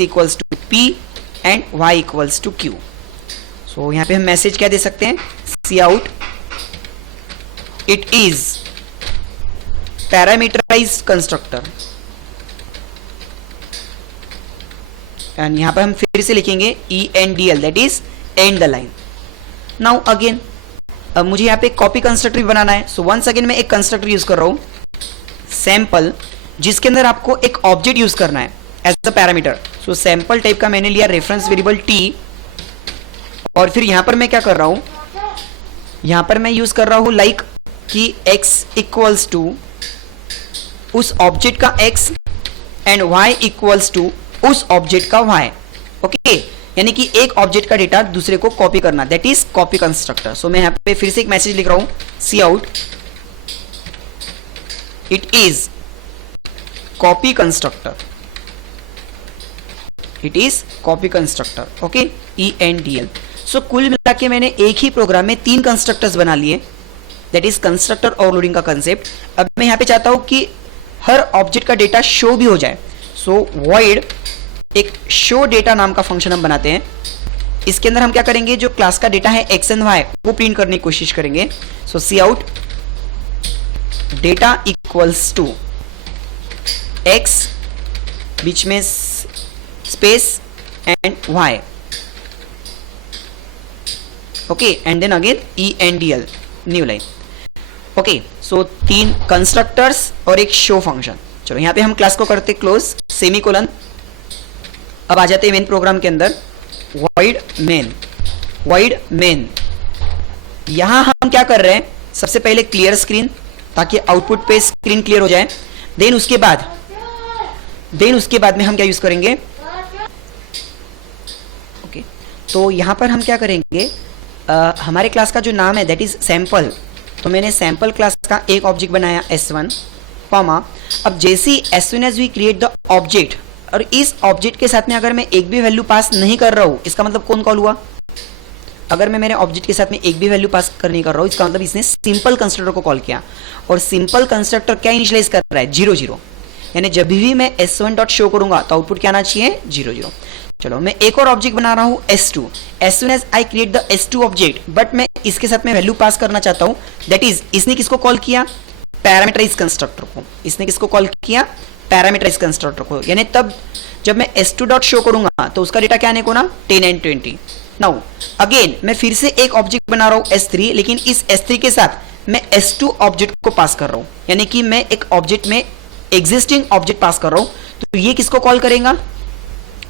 x equals to p and y equals to q। So यहाँ पे हम message क्या दे सकते हैं, C out it is parameterized constructor, and यहां पर हम फिर से लिखेंगे ENDL, that is end the line. Now again अब मुझे यहाँ पे कॉपी कंस्ट्रक्टर बनाना है। सो वंस अगेन मैं एक कंस्ट्रक्टर यूज कर रहा हूं सैंपल, जिसके अंदर आपको एक ऑब्जेक्ट यूज करना है as a parameter. So sample type का मैंने लिया रेफरेंस वेरिएबल t, और फिर यहां पर मैं क्या कर रहा हूं, यहां पर मैं यूज कर रहा हूं लाइक कि x इक्वल्स टू उस ऑब्जेक्ट का x and y equals to उस ऑब्जेक्ट का y। ओके, यानी कि एक ऑब्जेक्ट का डेटा दूसरे को कॉपी करना, दैट इज कॉपी कंस्ट्रक्टर। सो मैं यहां पे फिर से एक मैसेज लिख रहा हूं, C out it is copy constructor, it is copy constructor. Okay, ENDL। So कुल मिला के मैंने एक ही प्रोग्राम में 3 कंस्ट्रक्टर्स बना लिए, दैट इज कंस्ट्रक्टर ओवरलोडिंग का कंसेप्ट। अब मैं यहां पे चाहता हूं कि हर ऑब्जेक्ट का डेटा शो भी हो जाए। सो void एक शो डेटा नाम का फंक्शन हम बनाते हैं। इसके अंदर हम क्या करेंगे, जो क्लास का डेटा है x एंड y वो प्रिंट करने की कोशिश करेंगे। So C out data equals to x बीच में space and y, okay, and then again ENDL new line. Okay, so 3 constructors और एक शो फंक्शन। चलो यहाँ पे हम क्लास को करते क्लोज, सेमीकोलन। अब आ जाते हैं मेन प्रोग्राम के अंदर, void main। यहां हम क्या कर रहे हैं, सबसे पहले क्लियर स्क्रीन, ताकि आउटपुट पे स्क्रीन क्लियर हो जाए। देन उसके बाद में हम क्या यूज करेंगे, ओके, तो यहां पर हम क्या करेंगे, हमारे क्लास का जो नाम है दैट इज सैंपल। तो मैंने सैंपल क्लास का एक ऑब्जेक्ट बनाया S1, कॉमा, अब जैसे ही as soon as we create the object, और इस ऑब्जेक्ट के साथ में अगर मैं एक भी वैल्यू पास नहीं कर रहा हूं, इसका मतलब कौन कॉल हुआ, अगर मैं मेरे ऑब्जेक्ट के साथ में एक भी वैल्यू पास नहीं कर रहा हूं, इसका मतलब इसने सिंपल कंस्ट्रक्टर को कॉल किया। और सिंपल कंस्ट्रक्टर क्या इनिशियलाइज कर रहा है, 0 0, यानी जब भी मैं S1 डॉट शो करूंगा तो आउटपुट क्या आना चाहिए, 0 0। चलो मैं एक और ऑब्जेक्ट बना रहा हूं S2, as soon as I create the S2 object, but मैं इसके साथ में वैल्यू पास करना चाहता हूं, दैट इज इसने किसको कॉल किया, पैरामीटराइज कंस्ट्रक्टर को। इसने किसको कॉल किया, पैरामीटराइज कंस्ट्रक्टर को, यानी तब जब मैं S2 डॉट शो करूंगा तो उसका डेटा क्या आने को ना, 10 एंड 20। नाउ अगेन मैं फिर से एक ऑब्जेक्ट बना रहा हूं S3, लेकिन इस S3 के साथ मैं S2 ऑब्जेक्ट को पास कर रहा हूं, यानी कि मैं एक ऑब्जेक्ट में एग्जिस्टिंग ऑब्जेक्ट पास कर रहा हूं। तो ये किसको कॉल करेगा,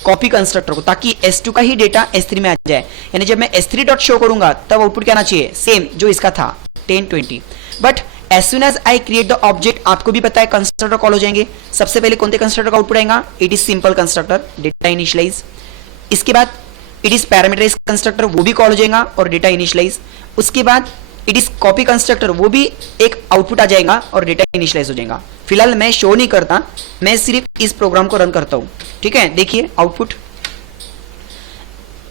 कॉपी कंस्ट्रक्टर को, ताकि S2 का ही डेटा S3 में आ जाए। यानी जब मैं S3 डॉट शो करूंगा तब आउटपुट क्या आना चाहिए, सेम जो इसका था, 10 20। But as soon as I create the object, आपको भी पता है कंस्ट्रक्टर कॉल हो जाएंगे। सबसे पहले कौन से कंस्ट्रक्टर का आउटपुट आएगा, it is simple constructor, data initialize. इसके बाद इट इज पैरामीटराइज कंस्ट्रक्टर, वो भी कॉल हो जाएगा और डेटा इनिशियलाइज। उसके बाद इट इज कॉपी कंस्ट्रक्टर, वो भी एक आउटपुट आ जाएगा और डेटा इनिशियलाइज हो जाएगा। फिलहाल मैं शो नहीं करता, मैं सिर्फ इस प्रोग्राम को रन करता हूं, ठीक है। देखिए आउटपुट,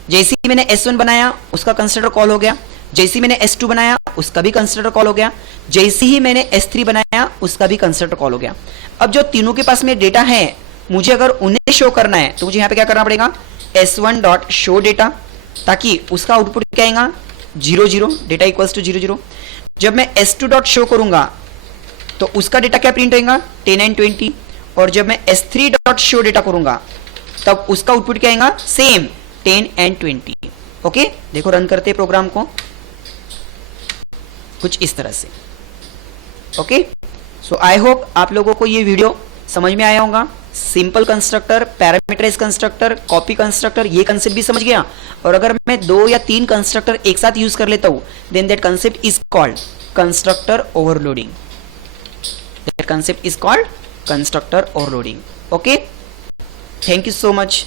जैसे ही मैंने S1 बनाया उसका कंस्ट्रक्टर कॉल हो गया, जैसे ही मैंने S2 बनाया उसका भी कंस्ट्रक्टर कॉल हो गया, जैसे ही मैंने S3 बनाया उसका भी कंस्ट्रक्टर कॉल हो गया। अब जो तीनों के पास में डेटा है, मुझे अगर उन्हें शो करना है तो मुझे यहाँ पे क्या करना पड़ेगा, S1 डॉट शो डेटा, ताकि उसका आउटपुट क्या आएगा, 0 0, डेटा इक्वल्स टू 0 0। जब मैं S2 डॉट शो करूंगा तो उसका डेटा क्या प्रिंट होगा, 10 एंड 20। और जब मैं S3 डॉट शो डेटा करूंगा तब उसका आउटपुट क्या आएगा, सेम 10 एंड 20। ओके, देखो रन करते प्रोग्राम को कुछ इस तरह से। ओके, सो आई होप आप लोगों को ये वीडियो समझ में आया होगा। Simple constructor, parameterize constructor, copy constructor, ये कंसेप्ट भी समझ गया। और अगर मैं 2 या 3 कंस्ट्रक्टर एक साथ यूज कर लेता हूं, then that concept is called constructor overloading. That concept is called constructor overloading. Okay, thank you so much.